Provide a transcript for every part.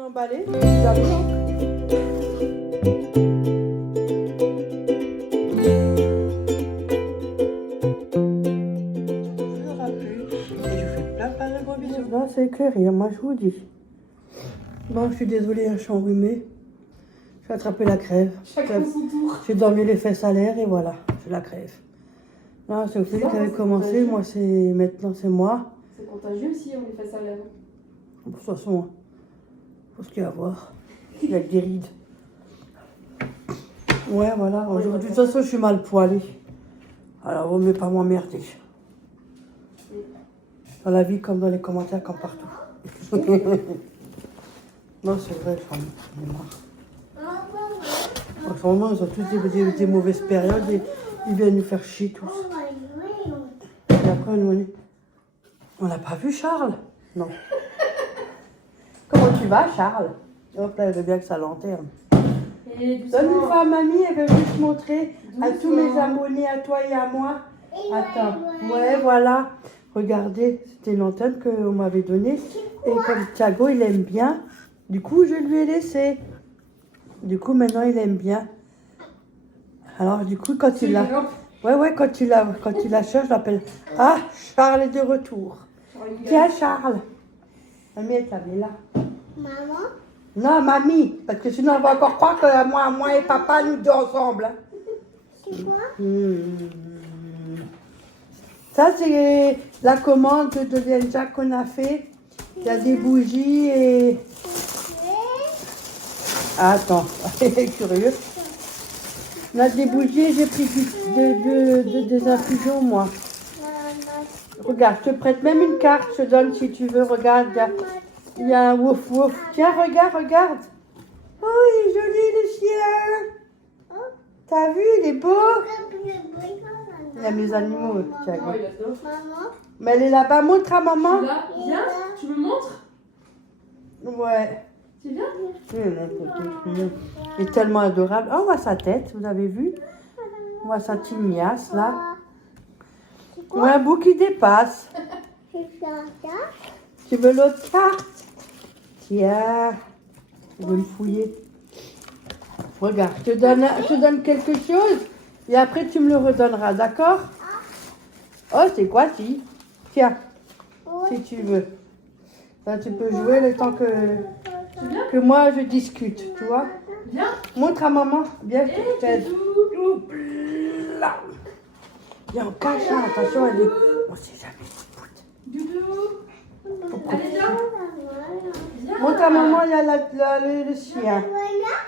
bien emballé. J'adore. Là, c'est éclairé, moi je vous dis. Bon, je suis désolée, je suis enrhumée. J'ai attrapé la crève. Chacun son tour. J'ai dormi les fesses à l'air et voilà, j'ai la crève. Non, c'est Ophélie qui avait commencé, moi c'est maintenant c'est moi. C'est contagieux aussi, on les fait ça là. De toute façon, faut ce qu'il y a à voir. Il y a des rides. Ouais, voilà, aujourd'hui, de toute façon, je suis mal poilée. Alors, vaut mieux pas m'emmerder. Dans la vie, comme dans les commentaires, comme partout. Non, c'est vrai, j'en ai marre. En ce moment, ils ont tous des mauvaises périodes et ils viennent nous faire chier tous. Et après, on n'a pas vu Charles? Non. Comment tu vas, Charles? Hop là, elle veut bien que ça lanterne. Donne une fois à mamie, elle veut juste montrer à tous mes abonnés, à toi et à moi. Attends, ouais, voilà. Regardez, c'était une antenne qu'on m'avait donnée. Et comme Thiago, il aime bien, du coup, je lui ai laissé. Du coup, maintenant, il aime bien. Alors, du coup, quand il la... Ouais, quand il la cherche, je l'appelle. Ah, Charles est de retour. Tiens, Charles. Mamie est tablée là. Maman? Non, mamie, parce que sinon on va encore croire que moi et papa, nous deux ensemble. Hein. C'est quoi? Ça, c'est la commande de Vienja qu'on a fait. Il y a des bougies et... Ah, attends, curieux. On a des bougies, j'ai pris des infusions, moi. Regarde, je te prête même une carte, je te donne si tu veux, regarde. Il y a un wouf wouf. Tiens, regarde. Oh, il est joli le chien. T'as vu, il est beau. Il y a mes animaux, Thiago. Maman? Mais elle est là-bas, montre à maman. Là, viens, tu me montres? Ouais. Tu viens? Il est tellement adorable. Oh, on voit sa tête, vous avez vu? On voit sa tignasse, là. Ouais, un bout qui dépasse. Tu veux l'autre carte? Tiens, tu veux me fouiller. Regarde, je te donne quelque chose et après tu me le redonneras, d'accord? Oh, c'est quoi, si? Tiens, si tu veux. Là, tu peux jouer le temps que moi je discute, tu vois? Viens. Montre à maman. Bien, je t'aide. Viens, on cache, hein. Attention, elle est... On sait jamais. Doudou. Allez, viens. Viens. Montre à maman, il y a le chien.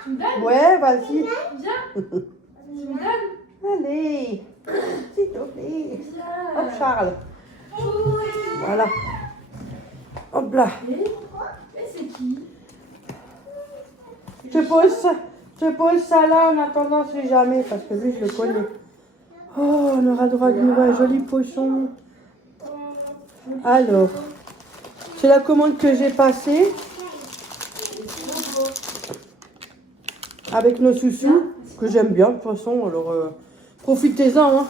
Tu me donnes? Ouais, vas-y. Viens. Tu me donnes? Allez, s'il te plaît. Viens. Hop, Charles. Voilà. Hop là. Et c'est qui? Je pose ça là en attendant, si jamais, parce que lui, je le connais. Oh, on aura droit d'une jolie pochon. Alors, c'est la commande que j'ai passée. Avec nos sous-sous, que j'aime bien, de toute façon. Alors, profitez-en. Hein.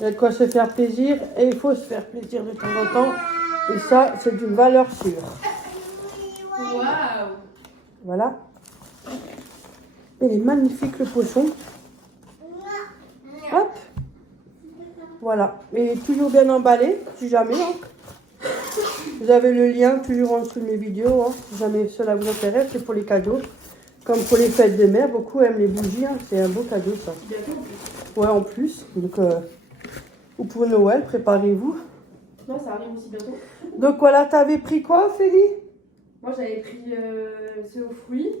Il y a de quoi se faire plaisir. Et il faut se faire plaisir de temps en temps. Et ça, c'est d'une valeur sûre. Waouh. Voilà. Il est magnifique, le pochon. Hop. Voilà. Et toujours bien emballé, si jamais. Hein. Vous avez le lien toujours en dessous de mes vidéos. Hein. Si jamais cela vous intéresse, c'est pour les cadeaux. Comme pour les fêtes des mères, beaucoup aiment les bougies. Hein. C'est un beau cadeau, ça. Ouais, en plus. Donc, ou pour Noël, préparez-vous. Non, ça arrive aussi bientôt. Donc voilà, t'avais pris quoi, Ophélie? Moi, j'avais pris ce aux fruits.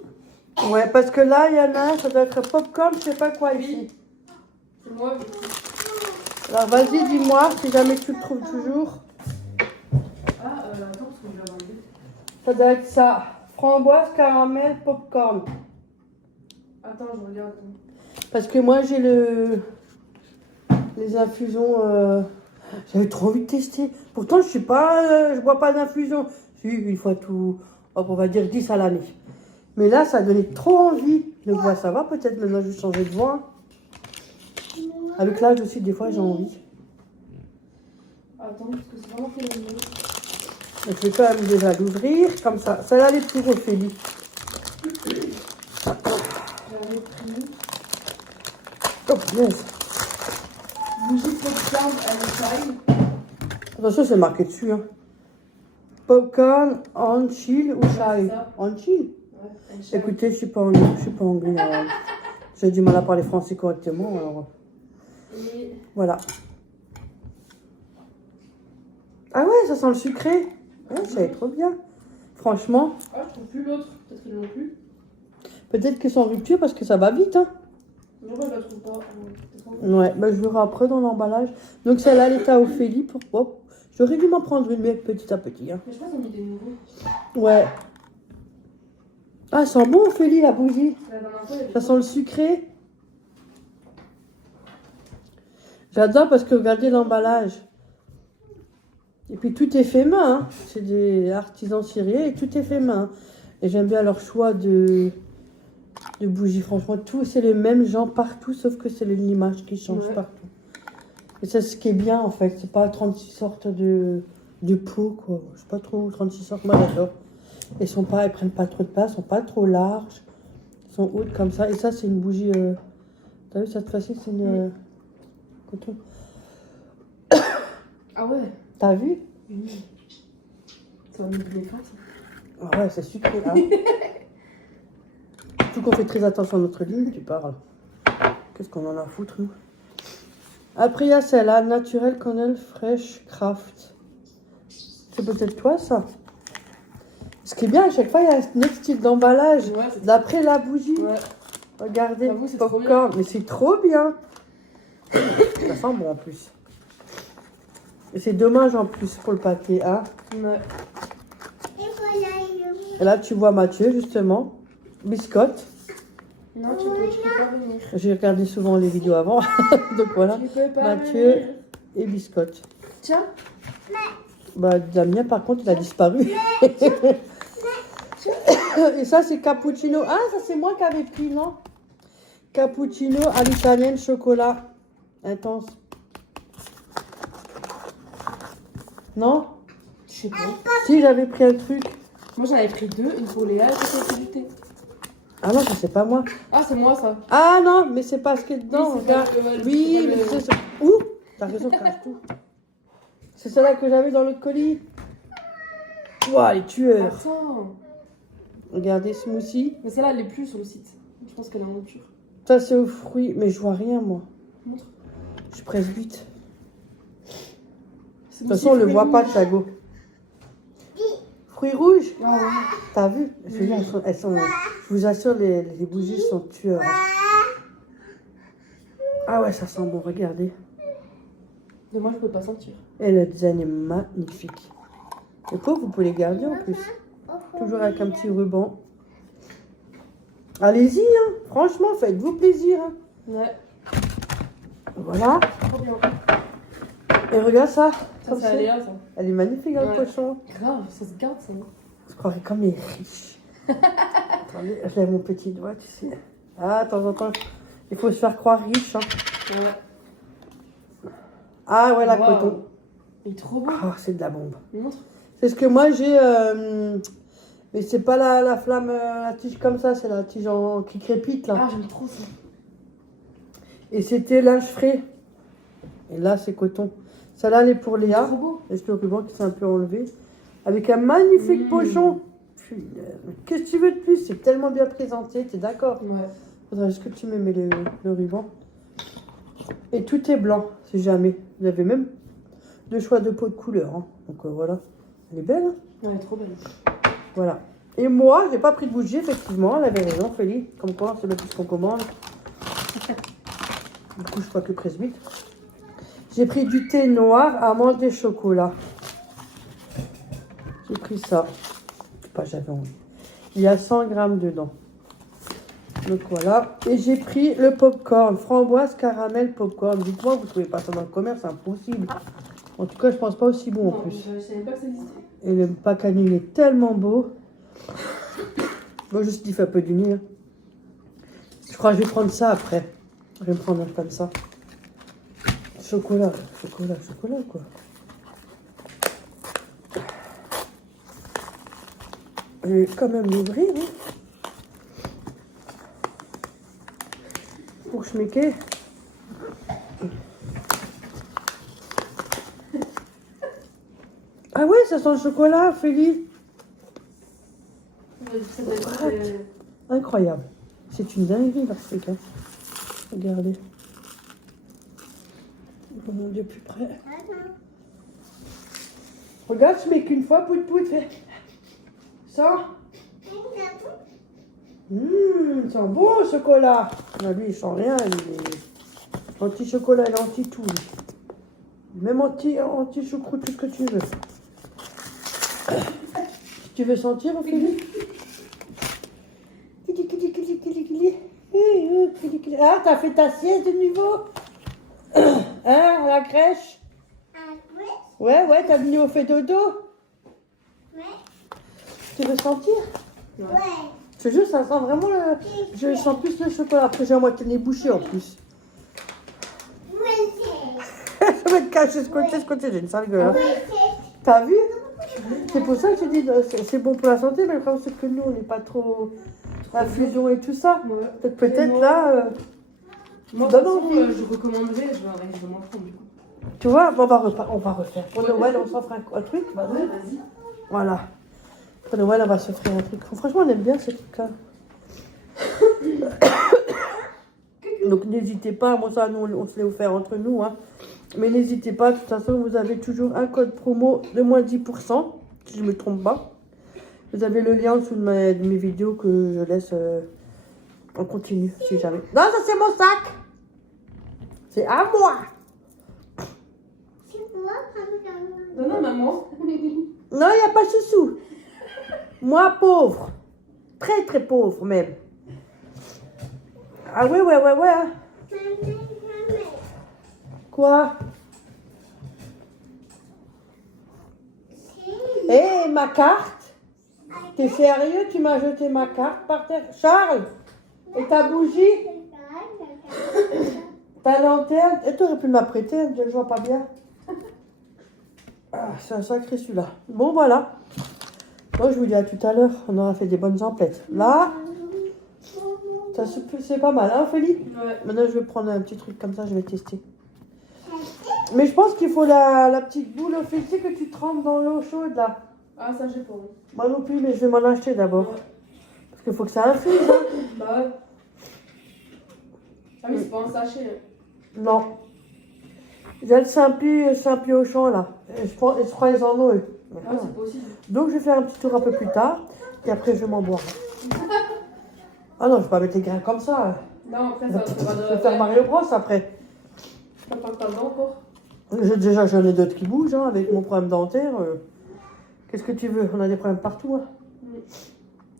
Ouais, parce que là, il y en a un, ça doit être popcorn, je sais pas quoi ici. C'est moi. Alors vas-y, dis-moi, si jamais tu le trouves toujours. Ah, attends, parce que je vais enlever. Ça doit être ça. Framboise, caramel, popcorn. Attends, je regarde. Parce que moi, j'ai les infusions... J'avais trop envie de tester. Pourtant, je bois pas d'infusion. Si, une fois tout... Hop, on va dire 10 à l'année. Mais là, ça donnait trop envie de boire. Ça va peut-être maintenant, je vais changer de voix. Avec l'âge aussi, des fois, j'ai envie. Attends, parce que c'est vraiment fait Je vais quand même déjà l'ouvrir comme ça. Celle-là, elle est pour Ophélie. J'avais pris Oh, punaise. bougie popcorn à l'Italie. Attention, c'est marqué dessus. Hein. Popcorn on chill ou Ouais, shy? c'est ça. On chill. Ouais, elle chale. Écoutez, je suis pas anglais. Alors, j'ai du mal à parler français correctement. Alors, Et voilà. Ah ouais, ça sent le sucré. Ouais, ça va être trop bien. Franchement, ah, je trouve plus l'autre. Peut-être qu'ils l'ont plus. peut-être qu'ils sont en rupture parce que ça va vite. Hein. Non, moi je la trouve pas. Peut-être pas. Ouais, bah, je verrai après dans l'emballage. Donc celle-là, elle est à Ophélie. Pourquoi? J'aurais dû m'en prendre une, mais petit à petit. Hein. Mais je crois qu'ils ont mis des nouveaux. Ouais. Ah, ça sent bon, Ophélie, la bougie. La dernière fois, il y avait Ça sent le sucré. J'adore parce que regardez l'emballage. Et puis tout est fait main. Hein. C'est des artisans syriens et tout est fait main. Et j'aime bien leur choix de bougies. Franchement, tout c'est le même genre partout, sauf que c'est l'image qui change Ouais. partout. Et c'est ce qui est bien en fait. C'est pas 36 sortes de peau quoi. Je sais pas trop 36 sortes. Moi j'adore. Elles sont pas, elles prennent pas trop de place, elles sont pas trop larges. Elles sont hautes comme ça. Et ça c'est une bougie. T'as vu cette fois-ci c'est une coton. Ah ouais. T'as vu? Ça va me les fins, ça. Ah ouais, c'est sucré là. Tout qu'on fait très attention à notre ligne, tu parles. Qu'est-ce qu'on en a à foutre, nous? Après, il y a celle-là, Naturel Connell Fresh Craft. C'est peut-être toi, ça? Ce qui est bien, à chaque fois, il y a un autre style d'emballage. Ouais, c'est D'après la bougie. Ouais. Regardez, J'avoue, c'est trop popcorn. Mais c'est trop bien. Ça sent bon en plus. Et c'est dommage en plus pour le papier, hein? Ouais. Et voilà, il Et là, tu vois Mathieu, justement. Biscotte. Non, tu peux pas venir. J'ai regardé souvent les vidéos avant. Donc voilà. Tu peux pas Mathieu venir. et Biscotte. Tiens. Bah, Damien, par contre, il a disparu. Et ça, c'est cappuccino. Ah, ça, c'est moi qui avais pris, non? Cappuccino à l'italienne, chocolat intense. Non? Je sais pas. Si, j'avais pris un truc. Moi j'en avais pris deux, une pour Léa et une pour du thé. Ah non, ça, c'est pas moi. Ah, c'est moi ça. Ah non, mais c'est pas ce qui est dedans. Oui, c'est Regarde. pas le- Oui, le- mais c'est ça. Ouh, t'as raison, crache tout. C'est celle-là que j'avais dans l'autre colis. Ouah, les tueurs. Attends. Regardez, smoothie. Mais celle-là elle est plus sur le site. Je pense qu'elle est en rupture. Ça, c'est aux fruits. Mais je vois rien, moi. Montre. Je presse vite. De De toute façon, on le voit pas, Thiago. Fruits rouges. Ah ouais. T'as vu? Julie, elles sont, je vous assure, les bougies sont tueurs. Ah ouais, ça sent bon, regardez. Mais moi je peux pas sentir. Et le design est magnifique. Les pauvres, vous pouvez les garder en plus. Toujours avec un petit ruban. Allez-y, hein. Franchement, faites-vous plaisir. Hein. Ouais. Voilà. Trop bien. Et regarde ça. Ça Comme c'est ça. Léa ça. Elle est magnifique, hein, le Ouais. cochon. Grave, ça se garde ça. Je croirais comme les riches. Attendez, je lève mon petit doigt, tu sais. Ah, de temps en temps, il faut se faire croire riche. Hein. Ouais. Ah ouais, la Wow. coton. Il est trop beau. Oh, c'est de la bombe. Montre. C'est ce que moi j'ai. Mais c'est pas la flamme, la tige comme ça, c'est la tige qui crépite là. Ah, j'aime trop ça. Et c'était linge frais. Et là, c'est coton. Celle-là, elle est pour Léa. Trop beau. Est-ce que le ruban qui s'est un peu enlevé? Avec un magnifique pochon. Punaise, mais qu'est-ce que tu veux de plus? C'est tellement bien présenté, t'es d'accord? Ouais. Faudrait juste que tu me mets le ruban. Et tout est blanc, si jamais. Vous avez même deux choix de peau de couleur. Hein. Donc voilà. Elle est belle. Hein, Elle est trop belle. voilà. Et moi, j'ai pas pris de bougie, effectivement. Elle avait raison, Félix. Comme quoi, c'est bien plus qu'on commande. Du coup, je crois que presse vite. J'ai pris du thé noir, amande et chocolat. J'ai pris ça. Je sais pas, j'avais envie. Il y a 100 grammes dedans. Donc voilà. Et j'ai pris le popcorn. Framboise, caramel, popcorn. Dites-moi, vous trouvez pas ça dans le commerce, c'est impossible. En tout cas, je pense pas aussi bon en Non, plus. je savais pas que ça existait. Et le packaging est tellement beau. Moi, je sniffe un peu du nez. Hein. Je crois que je vais prendre ça après. Je vais me prendre un comme ça. Chocolat, chocolat, chocolat, quoi. Je vais quand même l'ouvrir. Hein. Pour schmecker. Ah ouais, ça sent le chocolat, Ophélie. Ça doit être, Incroyable. C'est une dinguerie, leur truc. Hein. Regardez. Oh mon Dieu, plus près. Regarde, je mets qu'une fois, pout, fais. Ça. Il sent bon le chocolat. Ah, lui, il sent rien. Il est anti-chocolat, il est anti-tout. Même anti-choucroute, tout ce que tu veux. Tu veux sentir, Ophélie? Ah, t'as fait ta sieste de nouveau? Hein, à la crèche? Ouais, t'as de nouveau fait dodo? Ouais. Tu veux sentir? Ouais. Je te jure, ça sent vraiment le... Je sens plus le chocolat. Après, j'ai à moitié les bouchées en plus. Je vais te cacher ce côté, j'ai une sale gueule. Hein. T'as vu? C'est pour ça que je dis, c'est bon pour la santé, mais le problème c'est que nous, on n'est pas trop infusion et tout ça. Ouais. Peut-être là, Moi, de donne toute façon, envie. je recommanderais, je vais arrêter de m'en prendre du coup. Tu vois, on va refaire. Pour Noël, on s'offre un truc. Bah, Ouais, vas-y. voilà. Pour Noël, on va s'offrir un truc. Franchement, on aime bien ces trucs-là. Donc n'hésitez pas, moi ça, nous, on se l'est offert entre nous. Hein. Mais n'hésitez pas, de toute façon, vous avez toujours un code promo de moins 10%, si je ne me trompe pas. Vous avez le lien en dessous de mes vidéos que je laisse en continu, si jamais. Non, ça c'est mon sac. C'est à moi. Non, non, maman. Non, il n'y a pas de sous. Moi, pauvre. Très, très pauvre même. Ah ouais. Hein. Quoi? Hé, ma carte? T'es sérieux? Tu m'as jeté ma carte par terre? Charles? Et ta bougie? Ta lanterne? Et tu aurais pu m'apprêter, hein, je ne vois pas bien. Ah, c'est un sacré celui-là. Bon, voilà. Moi, je vous dis à tout à l'heure. On aura fait des bonnes emplettes. Là, c'est pas mal, hein, Ophélie? Ouais. Maintenant, je vais prendre un petit truc comme ça, je vais tester. Mais je pense qu'il faut la petite boule, Ophélie, tu sais, que tu trempes dans l'eau chaude, là. Ah, ça, j'ai pas. Moi non plus, mais je vais m'en acheter d'abord. Ouais. Parce qu'il faut que ça infuse, hein. Bah ouais. Ah oui, c'est pas un sachet. Non. J'ai le Saint-Pi au champ, là. Et je crois qu'ils en ont, eux. Ah, c'est possible. Donc, je vais faire un petit tour un peu plus tard. Et après, je vais m'en boire. Ah non, je vais pas mettre les grains comme ça. Hein. Non, après, ça va Je vais faire Mario Bros après. T'as pas le temps encore? Déjà, j'en ai d'autres qui bougent, hein, avec mon problème dentaire. Qu'est-ce que tu veux? On a des problèmes partout. Hein.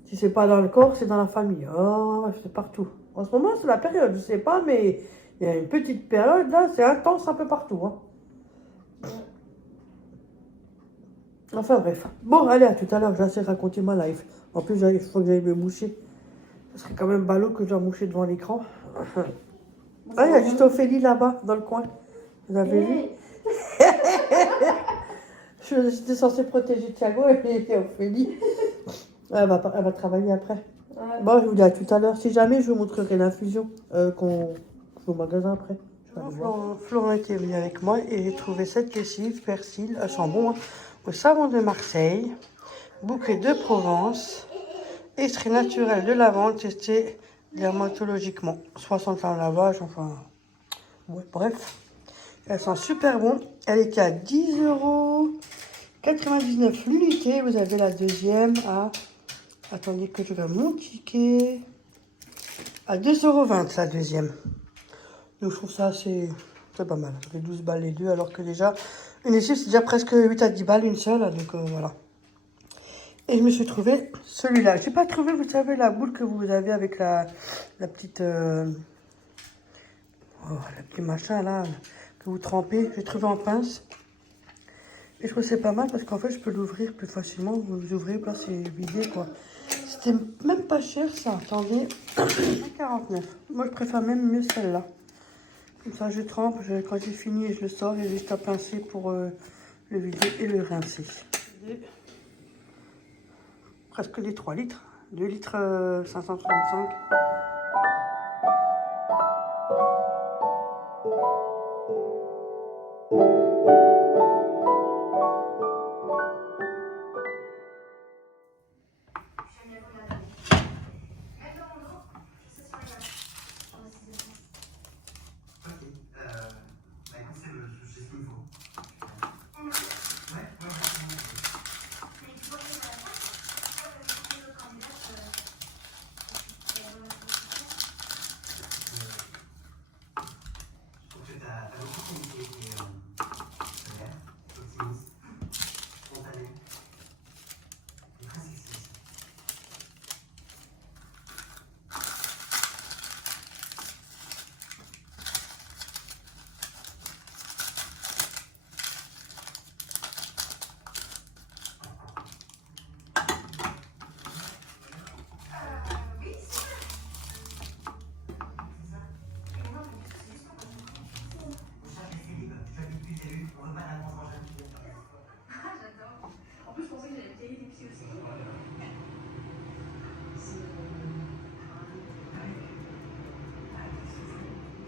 Si c'est pas dans le corps, c'est dans la famille. Oh, c'est partout. En ce moment, c'est la période, je sais pas, mais il y a une petite période, là, c'est intense un peu partout. Hein. Enfin, bref. Bon, allez, à tout à l'heure, je vais essayer de raconter ma life. En plus, il faut que j'aille me moucher. Ce serait quand même ballot que je dois moucher devant l'écran. Ah, il y a juste Ophélie là-bas, dans le coin. Vous avez vu? J'étais censée protéger Thiago et Ophélie. Elle va travailler après. Ouais. Bon, je vous dis à tout à l'heure. Si jamais, je vous montrerai l'infusion qu'on fait au magasin après. Florent était venu avec moi et j'ai trouvé cette lessive, persil, elles sont bon, hein, au savon de Marseille, bouquet de Provence, extrait naturel de lavande testé dermatologiquement. 60 ans de lavage, enfin... Ouais, bref. Elles sont super bon. Elle était à 10,99 € l'unité. Vous avez la deuxième à... Attendez que je vais mon ticket. À 2,20 € la deuxième. Donc je trouve ça c'est pas mal. Ça fait 12 balles les deux, alors que déjà, une lessive c'est déjà presque 8 à 10 balles une seule. Donc voilà. Et je me suis trouvé celui-là. Je n'ai pas trouvé, vous savez, la boule que vous avez avec la petite... le petit machin là, que vous trempez. J'ai trouvé en pince. Et je trouve que c'est pas mal parce qu'en fait, je peux l'ouvrir plus facilement. Vous ouvrez, là c'est vidé quoi. C'était même pas cher ça, attendez. 1,49 €. Moi je préfère même mieux celle-là. Comme ça je trempe, quand j'ai fini je le sors et juste à pincer pour le vider et le rincer. presque des 3 litres. 2 litres 535.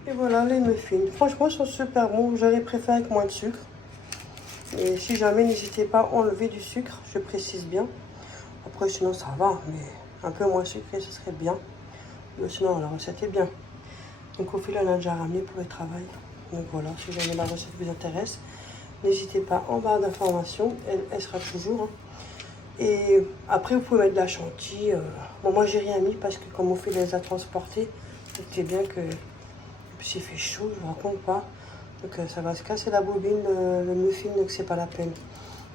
Et voilà les muffins. Franchement, ils sont super bons. J'aurais préféré avec moins de sucre. Et si jamais, n'hésitez pas à enlever du sucre, je précise bien. Après, sinon, ça va, mais un peu moins sucré, ce serait bien. Mais sinon, la recette est bien. Donc, au fil, on a déjà ramené pour le travail. Donc voilà, si jamais la recette vous intéresse, n'hésitez pas en barre d'informations. Elle sera toujours. Et après, vous pouvez mettre de la chantilly. Bon, moi, j'ai rien mis parce que comme on fait les a transportés, c'est bien que... S'il fait chaud, je ne vous raconte pas. Donc ça va se casser la bobine, le muffin, donc c'est pas la peine.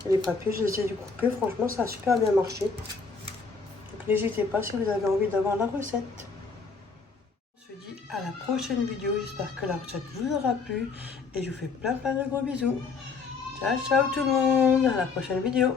Et les papiers, je les ai découpés. Franchement, ça a super bien marché. Donc n'hésitez pas si vous avez envie d'avoir la recette. On se dit à la prochaine vidéo. J'espère que la recette vous aura plu. Et je vous fais plein de gros bisous. Ciao, ciao tout le monde. À la prochaine vidéo.